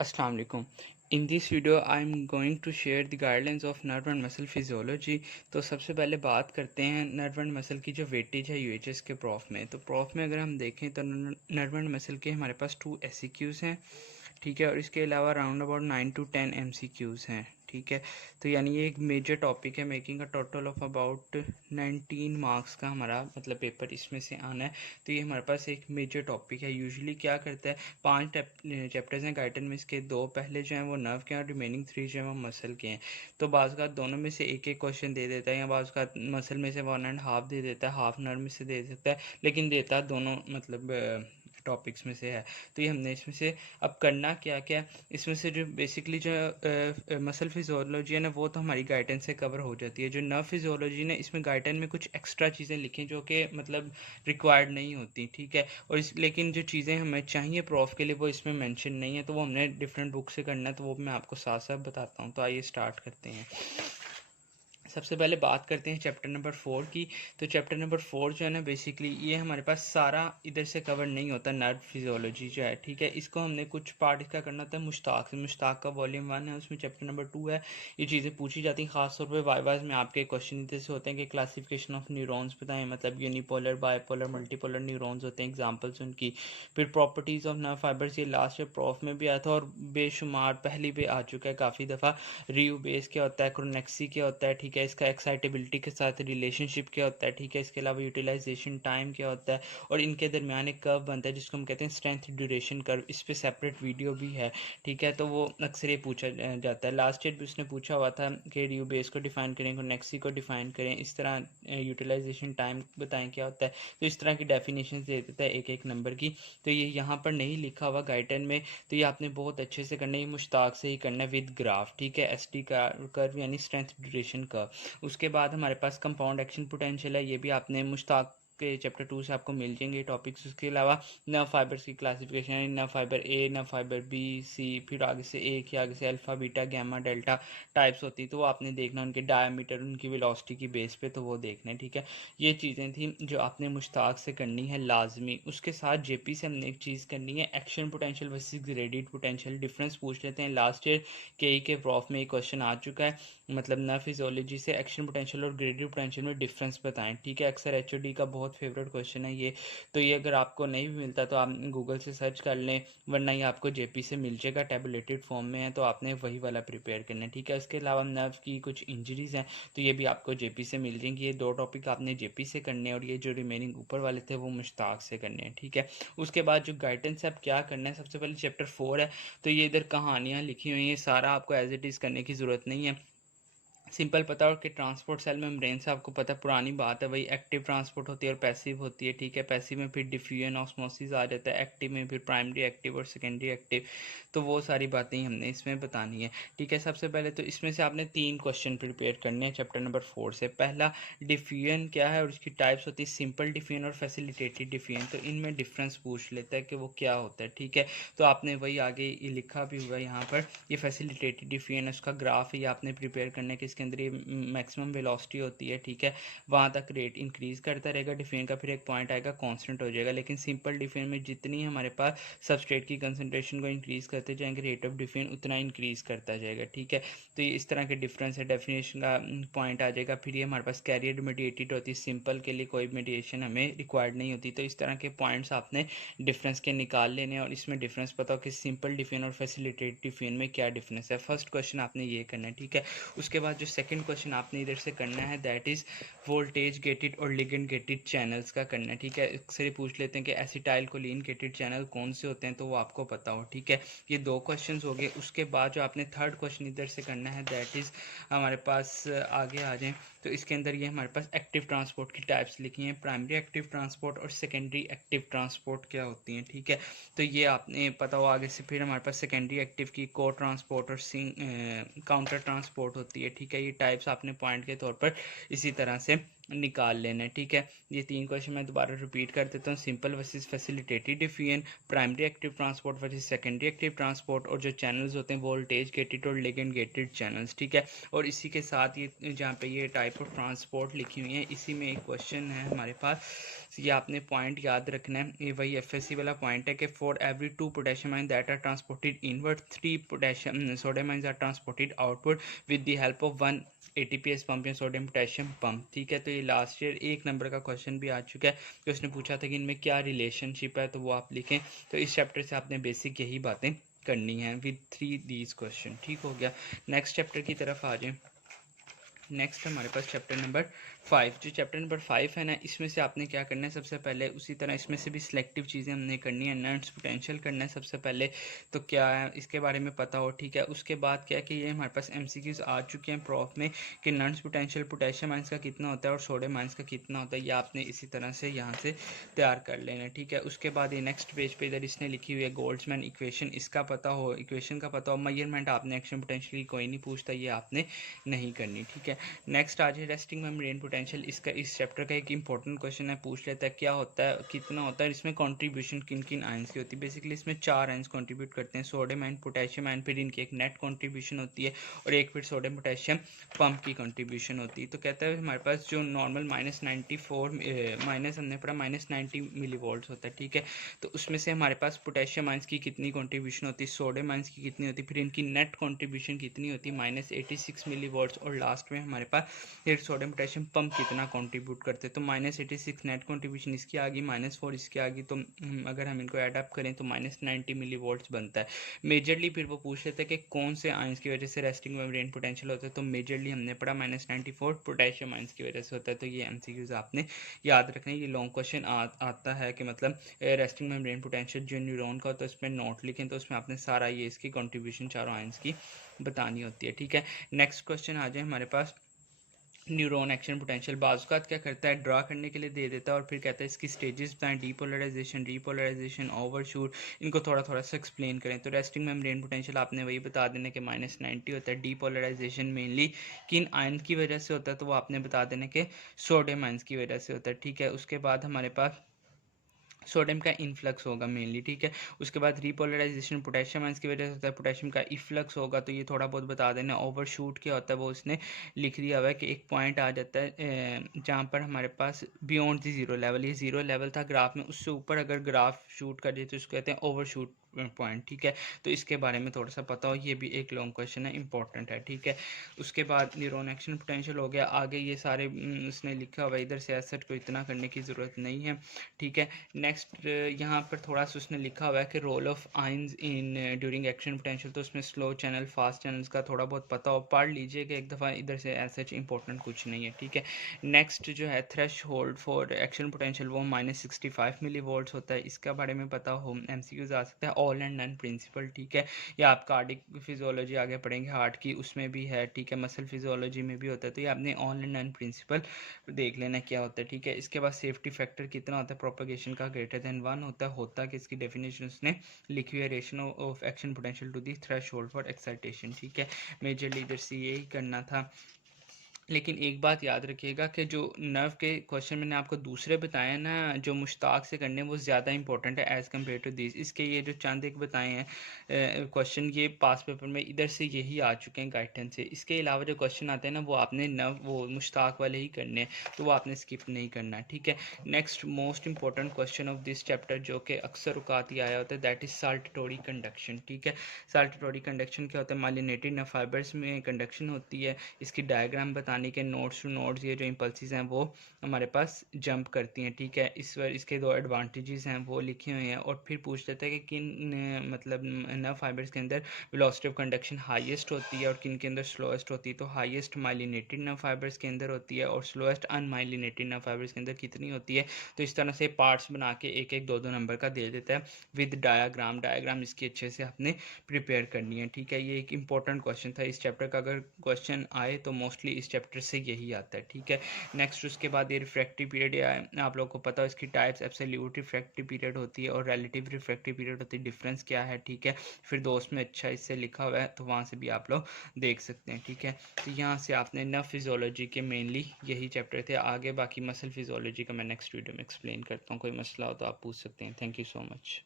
Assalamu alaikum. In this video I am going to share the guidelines of nerve and muscle physiology. तो सबसे पहले बात करते हैं नर्व एंड मसल की जो वेटेज है यूएचएस के प्रॉफ में। तो प्रॉफ में अगर हम देखें तो नर्व एंड मसल के हमारे पास 2 एससीक्यूज़ हैं, ठीक है, और इसके अलावा राउंड अबाउट 9 to 10 एमसीक्यूज़ हैं, ठीक है। तो यानी ये एक मेजर टॉपिक है, making a total of about 19 marks का हमारा मतलब पेपर इसमें से आना है। तो ये हमारे पास एक मेजर टॉपिक है। यूजुअली क्या करता है, 5 चैप्टर्स हैं गाइडन में, इसके 2 पहले जो हैं वो नर्व के हैं और रिमेनिंग 3 जो हैं वो मसल के हैं। तो बाज़ का दोनों में से एक एक क्वेश्चन दे देता है, या बाज़ का मसल में से 1.5 दे देता है, हाफ नर्व में से दे देता है, लेकिन देता दोनों मतलब टॉपिक्स में से है। तो ये हमने इसमें से अब करना क्या क्या, इसमें से जो बेसिकली जो मसल फिजियोलॉजी है ना, वो तो हमारी गाइडेंस से कवर हो जाती है। जो नर्व फिजियोलॉजी ने इसमें गाइडेंस में कुछ एक्स्ट्रा चीज़ें लिखी जो कि मतलब रिक्वायर्ड नहीं होती, ठीक है। और इस लेकिन जो चीज़ें हमें चाहिए प्रॉफ के लिए वो इसमें मेंशन नहीं है, तो वो हमने डिफरेंट बुक से करना है, तो वो मैं आपको साथ साथ बताता हूँ। तो आइए स्टार्ट करते हैं। सबसे पहले बात करते हैं चैप्टर नंबर 4 की। तो चैप्टर नंबर 4 जो है ना, बेसिकली ये हमारे पास सारा इधर से कवर नहीं होता, नर्व फिजियोलॉजी जो है, ठीक है। इसको हमने कुछ पार्ट इसका करना होता है मुश्ताक से। मुश्ताक का वॉल्यूम 1 है, उसमें चैप्टर नंबर 2 है। ये चीज़ें पूछी जाती हैं खासतौर पर वाइवाज में। आपके क्वेश्चन इधर से होते हैं कि क्लासिफिकेशन ऑफ न्यूरॉन्स बताएं, मतलब यूनिपोलर, बायपोलर, मल्टीपोलर न्यूरॉन्स होते हैं, एग्जाम्पल्स उनकी। फिर प्रॉपर्टीज़ ऑफ नर्व फाइबर्स, ये लास्ट ईयर प्रॉफ में भी आया था और बेशुमार पहली भी आ चुका है काफ़ी दफ़ा। रियू बेस क्या होता है, क्रोनेक्सी क्या होता है, ठीक है, इसका एक्साइटेबिलिटी के साथ रिलेशनशिप क्या होता है, ठीक है, इसके अलावा यूटिलाइजेशन टाइम क्या होता है, और इनके दरमियान एक कर्व बनता है जिसको हम कहते हैं स्ट्रेंथ ड्यूरेशन कर्व। इस पर सेपरेट वीडियो भी है, ठीक है। तो वो अक्सर ये पूछा जाता है। लास्ट ईयर भी उसने पूछा हुआ था कि रियू बेस को डिफाइन करें, क्रोनेक्सी को डिफाइन करें, इस तरह यूटिलाइजेशन टाइम बताएं क्या होता है। तो इस तरह की डेफिनेशन दे देता है एक एक नंबर की। तो ये यहाँ पर नहीं लिखा हुआ गाइडन में, तो ये आपने बहुत अच्छे से करना है, ये मुश्ताक से ही करना है विद ग्राफ, ठीक है। एस टी का कर्व यानी स्ट्रेंथ ड्यूरेशन का। उसके बाद हमारे पास कंपाउंड एक्शन पोटेंशियल है, ये भी आपने मुश्ताक के चैप्टर 2 से आपको मिल जाएंगे टॉपिक्स। उसके अलावा नर्व फाइबर्स की क्लासिफिकेशन है, nerve fibre A, nerve fibre B, C, फिर आगे से एक ही आगे से alpha, beta, gamma, delta types होती है। तो वो आपने देखना, उनके डायमीटर, उनकी वेलोसिटी की बेस पे, तो वो देखना है, ठीक है। ये चीज़ें थी जो आपने मुश्ताक से करनी है लाजमी। उसके साथ जेपी से हमने एक चीज़ करनी है, action potential versus gradient potential difference पूछ लेते हैं। लास्ट ईयर के प्रॉफ में एक क्वेश्चन आ चुका है, मतलब नर्व फिजियोलॉजी से एक्शन पोटेंशियल और ग्रेडिएंट पोटेंशियल में डिफरेंस बताएं, ठीक है। अक्सर एचओडी का बहुत फेवरेट क्वेश्चन है ये। तो ये अगर आपको नहीं भी मिलता तो आप गूगल से सर्च कर लें, वरना ये आपको जेपी से मिल जाएगा, टेबलेटेड फॉर्म में है, तो आपने वही वाला प्रिपेयर करना है, ठीक है। उसके अलावा नर्व की कुछ इंजरीज हैं, तो ये भी आपको जेपी से मिल जाएंगी। ये 2 टॉपिक आपने जेपी से करने हैं, और ये जो रिमेनिंग ऊपर वाले थे वो मुश्ताक से करने हैं, ठीक है। उसके बाद जो गाइडेंस है अब क्या करना है, सबसे पहले चैप्टर 4 है, तो ये इधर कहानियाँ लिखी हुई हैं, सारा आपको एज इट इज़ करने की ज़रूरत नहीं है। सिंपल पता हो कि ट्रांसपोर्ट सेल मेम्ब्रेन से आपको पता पुरानी बात है, वही एक्टिव ट्रांसपोर्ट होती है और पैसिव होती है, ठीक है। पैसिव में फिर डिफ्यूजन ऑस्मोसिस आ जाता है, एक्टिव में फिर प्राइमरी एक्टिव और सेकेंडरी एक्टिव। तो वो सारी बातें ही हमने इसमें बतानी है, ठीक है। सबसे पहले तो इसमें से आपने 3 क्वेश्चन प्रिपेयर करने हैं चैप्टर नंबर 4 से। पहला, डिफ्यूजन क्या है और उसकी टाइप्स होती है, सिंपल डिफ्यूजन और फैसिलिटेटेड डिफ्यूजन। तो इनमें डिफरेंस पूछ लेता है कि वो क्या होता है, ठीक है। तो आपने वही आगे लिखा भी हुआ है यहाँ पर, ये फैसिलिटेटेड डिफ्यूजन, उसका ग्राफ ही आपने प्रिपेयर करने के। इसके अंदर ये मैक्सिमम वेलोसिटी होती है, ठीक है, वहाँ तक रेट इंक्रीज करता रहेगा डिफ्यूजन का, फिर एक पॉइंट आएगा कांस्टेंट हो जाएगा। लेकिन सिंपल डिफ्यूजन में जितनी हमारे पास सबस्ट्रेट की कंसनट्रेशन को इंक्रीज करते जाएंगे, रेट ऑफ डिफ्यूजन उतना इंक्रीज करता जाएगा, ठीक है। तो ये इस तरह के डिफरेंस है, डेफिनेशन का पॉइंट आ जाएगा। फिर ये हमारे पास कैरियर मेडिएटेड होती है, सिंपल के लिए कोई मेडिएशन हमें रिक्वायर्ड नहीं होती। तो इस तरह के पॉइंट्स आपने डिफरेंस के निकाल लेने, और इसमें डिफरेंस पता हो कि सिंपल डिफ्यूजन और फैसिलिटेटेड डिफ्यूजन में क्या डिफरेंस है। फर्स्ट क्वेश्चन आपने ये करना है, ठीक है। उसके बाद जो सेकंड क्वेश्चन आपने इधर से करना है, दैट इज़ वोल्टेज गेटेड और लिगेंड गेटेड चैनल्स का करना है, ठीक है। अक्सर पूछ लेते हैं कि एसिटाइल कोलिन गेटेड चैनल कौन से होते हैं, तो वो आपको पता हो, ठीक है। ये 2 क्वेश्चन हो गए। उसके बाद जो आपने थर्ड क्वेश्चन इधर से करना है, दैट इज़ हमारे पास आगे आ जाएँ तो इसके अंदर ये हमारे पास एक्टिव ट्रांसपोर्ट की टाइप्स लिखी हैं, प्राइमरी एक्टिव ट्रांसपोर्ट और सेकेंडरी एक्टिव ट्रांसपोर्ट क्या होती हैं, ठीक है। तो ये आपने पता हो आगे से। फिर हमारे पास सेकेंडरी एक्टिव की को ट्रांसपोर्ट और काउंटर ट्रांसपोर्ट होती है, ठीक है। ये टाइप्स आपने पॉइंट के तौर पर इसी तरह से निकाल लेना है। ठीक है, ये 3 क्वेश्चन मैं दोबारा रिपीट कर देता हूँ। Simple versus facilitated defiant, primary active transport versus secondary active transport, और जो चैनल्स होते हैं वोल्टेज गेटेड और लिगेंड गेटेड चैनल्स। ठीक है, और इसी के साथ ये जहाँ पे ये टाइप ऑफ ट्रांसपोर्ट लिखी हुई है, इसी में एक क्वेश्चन है हमारे पास, ये आपने पॉइंट याद रखना है। ये वही एफएससी वाला पॉइंट है कि for every 2 potassium ion that are transported inward, 3 potassium sodium ions are transported outward with the help of 1 ATPase pump या सोडियम पोटेशियम पंप। ठीक है, तो ये लास्ट ईयर 1 नंबर का क्वेश्चन भी आ चुका है कि उसने पूछा था कि इनमें क्या रिलेशनशिप है, तो वो आप लिखें। तो इस चैप्टर से आपने बेसिक यही बातें करनी है विद 3 दीज क्वेश्चन। ठीक हो गया, नेक्स्ट चैप्टर की तरफ आ जाएं। नेक्स्ट हमारे पास चैप्टर नंबर 5। जो चैप्टर नंबर 5 है ना, इसमें से आपने क्या करना है, सबसे पहले उसी तरह इसमें से भी सिलेक्टिव चीज़ें हमने करनी है। नर्ड्स पोटेंशियल करना है सबसे पहले, तो क्या है इसके बारे में पता हो। ठीक है, उसके बाद क्या है कि ये हमारे पास MCQs आ चुके हैं प्रॉफ में कि नर्ड्स पोटेंशियल पोटेशियम आयंस का कितना होता है और सोडियम आयंस का कितना होता है, ये आपने इसी तरह से यहाँ से तैयार कर लेना है। ठीक है, उसके बाद ये नेक्स्ट पेज पे इधर इसने लिखी हुई है गोल्ड्समैन इक्वेशन, इसका पता हो, इक्वेशन का पता हो। मेजरमेंट आपने एक्शन पोटेंशियल की कोई नहीं पूछता, ये आपने नहीं करनी। ठीक है, नेक्स्ट आज है रेस्टिंग मेम्ब्रेन पोटेंशियल। इसका इस चैप्टर का एक इंपॉर्टेंट क्वेश्चन है, पूछ लेता है क्या होता है, कितना होता है, इसमें कंट्रीब्यूशन किन किन आयंस की होती है। बेसिकली इसमें 4 आयंस कंट्रीब्यूट करते हैं, सोडियम आयन, पोटेशियम आयन, फिर इनकी एक नेट कंट्रीब्यूशन होती है और एक फिर सोडियम पोटेशियम पंप की कंट्रीब्यूशन होती है। तो कहता है हमारे पास जो नॉर्मल -94 माइनस हमने पढ़ा -90 मिली वोल्ट होता है। ठीक है, तो उसमें से हमारे पास पोटेशियम आयंस की कितनी कंट्रीब्यूशन होती है, सोडियम आयंस की कितनी होती है, फिर इनकी नेट कंट्रीब्यूशन कितनी होती है -86 मिली वोल्ट, और लास्ट में हमारे पास फिर सोडियम पोटेशियम पंप कितना कंट्रीब्यूट करते हैं। तो -86 नेट कंट्रीब्यूशन इसकी आ गई, -4 इसकी आ गई, तो अगर हम इनको एड अप करें तो -90 मिली वोल्ट्स बनता है। मेजरली फिर वो पूछ लेते हैं कि कौन से आयंस की वजह से रेस्टिंग मेम्ब्रेन पोटेंशियल होता है, तो मेजरली हमने पढ़ा -94 पोटेशियम आयंस की वजह से होता है। तो ये MCQs आपने याद रखना है। ये लॉन्ग क्वेश्चन आता है कि मतलब रेस्टिंग मेम्ब्रेन पोटेंशियल जो न्यूरॉन का होता है उसमें नोट लिखें, तो उसमें आपने सारा ये इसकी कंट्रीब्यूशन चारों आयंस की बतानी होती है। ठीक है, नेक्स्ट क्वेश्चन आ जाए हमारे पास न्यूरॉन एक्शन पोटेंशियल। बाज़ क्या करता है, ड्रा करने के लिए दे देता है और फिर कहता है इसकी स्टेजेस बताएं, डीपोलराइजेशन, रीपोलराइजेशन, ओवरशूट, इनको थोड़ा थोड़ा सा एक्सप्लेन करें। तो रेस्टिंग मेम्ब्रेन पोटेंशियल आपने वही बता देना कि -90 होता है। डीपोलराइजेशन मेनली किन आयन की वजह से होता है, तो वो आपने बता देना कि सोडियम आयंस की वजह से होता है। ठीक है, उसके बाद हमारे पास सोडियम का इनफ्लक्स होगा मेनली। ठीक है, उसके बाद रीपोलराइजेशन पोटेशियम आयंस की वजह से होता है, पोटेशियम का इफ्लक्स होगा, तो ये थोड़ा बहुत बता देना। ओवरशूट क्या होता है वो उसने लिख दिया हुआ है कि एक पॉइंट आ जाता है जहाँ पर हमारे पास बियॉन्ड द जीरो लेवल, ये जीरो लेवल था ग्राफ में, उससे ऊपर अगर ग्राफ शूट कर जाए तो उसको कहते हैं ओवरशूट पॉइंट। ठीक है, तो इसके बारे में थोड़ा सा पता हो, ये भी एक लॉन्ग क्वेश्चन है, इंपॉर्टेंट है। ठीक है, उसके बाद न्यूरॉन एक्शन पोटेंशियल हो गया। आगे ये सारे उसने लिखा हुआ है, इधर से एसेट को इतना करने की ज़रूरत नहीं है। ठीक है, नेक्स्ट यहाँ पर थोड़ा सा उसने लिखा हुआ है कि role of ions in during action potential, तो उसमें स्लो चैनल फास्ट चैनल्स का थोड़ा बहुत पता हो, पढ़ लीजिएगा एक दफ़ा, इधर से एसेट इंपॉर्टेंट कुछ नहीं है। ठीक है, नेक्स्ट जो है threshold for action potential वो -65 मिली वोल्ट्स होता है, इसके बारे में पता हो। MCQs आ सकता है ऑल एंड नन प्रिंसिपल। ठीक है, या आप कार्डिक फिजियोलॉजी आगे पढ़ेंगे हार्ट की, उसमें भी है। ठीक है, मसल फिजियोलॉजी में भी होता है, तो ये आपने ऑल एंड नन प्रिंसिपल देख लेना क्या होता है। ठीक है, इसके बाद सेफ्टी फैक्टर कितना होता है, प्रोपगेशन का ग्रेटर देन 1 होता कि इसकी डेफिनेशन उसने लिखी हुई है, ratio of action potential to the threshold for excitation. ठीक है, मेजरली इधर से यही करना था। लेकिन एक बात याद रखिएगा कि जो नर्व के क्वेश्चन मैंने आपको दूसरे बताए ना, जो मुश्ताक से करने वो ज़्यादा इंपॉर्टेंट है एज़ कम्पेयर टू दिस। इसके ये जो चंद एक बताए हैं क्वेश्चन, ये पास पेपर में इधर से यही आ चुके हैं गाइडेंस से। इसके अलावा जो क्वेश्चन आते हैं ना, वो आपने नर्व वो मुश्ताक वाले ही करने हैं, तो वो आपने स्किप नहीं करना। ठीक है, next most important question of this chapter जो कि अक्सर औकात ही आया होता है, दैट इज़ साल्टेटोरी कंडक्शन। ठीक है, साल्टेटोरी कंडक्शन क्या होता है, माइलिनेटेड नर्व फाइबर्स में कंडक्शन होती है, इसकी डायग्राम बताने के नोड्स टू नोड्स, ये जो इम्पल्सिस हैं वो हमारे पास जंप करती हैं। ठीक है, इस पर इसके 2 एडवांटेजेस हैं वो लिखे हुए हैं, और फिर पूछ लेते हैं कि किन मतलब नर्व फाइबर्स के अंदर वेलोसिटी ऑफ कंडक्शन हाईएस्ट होती है और किन के अंदर स्लोएस्ट होती है। तो हाईएस्ट माइलिनेटेड नर्व फाइबर्स के अंदर होती है और स्लोएस्ट अनमाइलिनेटेड नर्व फाइबर्स के अंदर कितनी होती है। तो इस तरह से पार्ट्स बना के एक एक 2 नंबर का दे देता है विद डायग्राम इसकी अच्छे से आपने प्रिपेयर करनी है। ठीक है, ये एक इंपॉर्टेंट क्वेश्चन था इस चैप्टर का, अगर क्वेश्चन आए तो मोस्टली इस चैप्टर चैप्टर से यही आता है, ठीक है। नेक्स्ट उसके बाद ये रिफ्रैक्टिव पीरियड, या आप लोगों को पता हो इसकी टाइप्स, एब्सोल्यूट रिफ्रैक्टिव पीरियड होती है और रिलेटिव रिफ्रैक्टिव पीरियड होती है, डिफरेंस क्या है, ठीक है। फिर दोस्त में अच्छा इससे लिखा हुआ है, तो वहाँ से भी आप लोग देख सकते हैं, ठीक है। तो यहाँ से आपने नर्व फिजियोलॉजी के मेनली यही चैप्टर थे। आगे बाकी मसल फिजियोलॉजी का मैं नेक्स्ट वीडियो में एक्सप्लेन करता हूँ। कोई मसला हो तो आप पूछ सकते हैं। Thank you so much.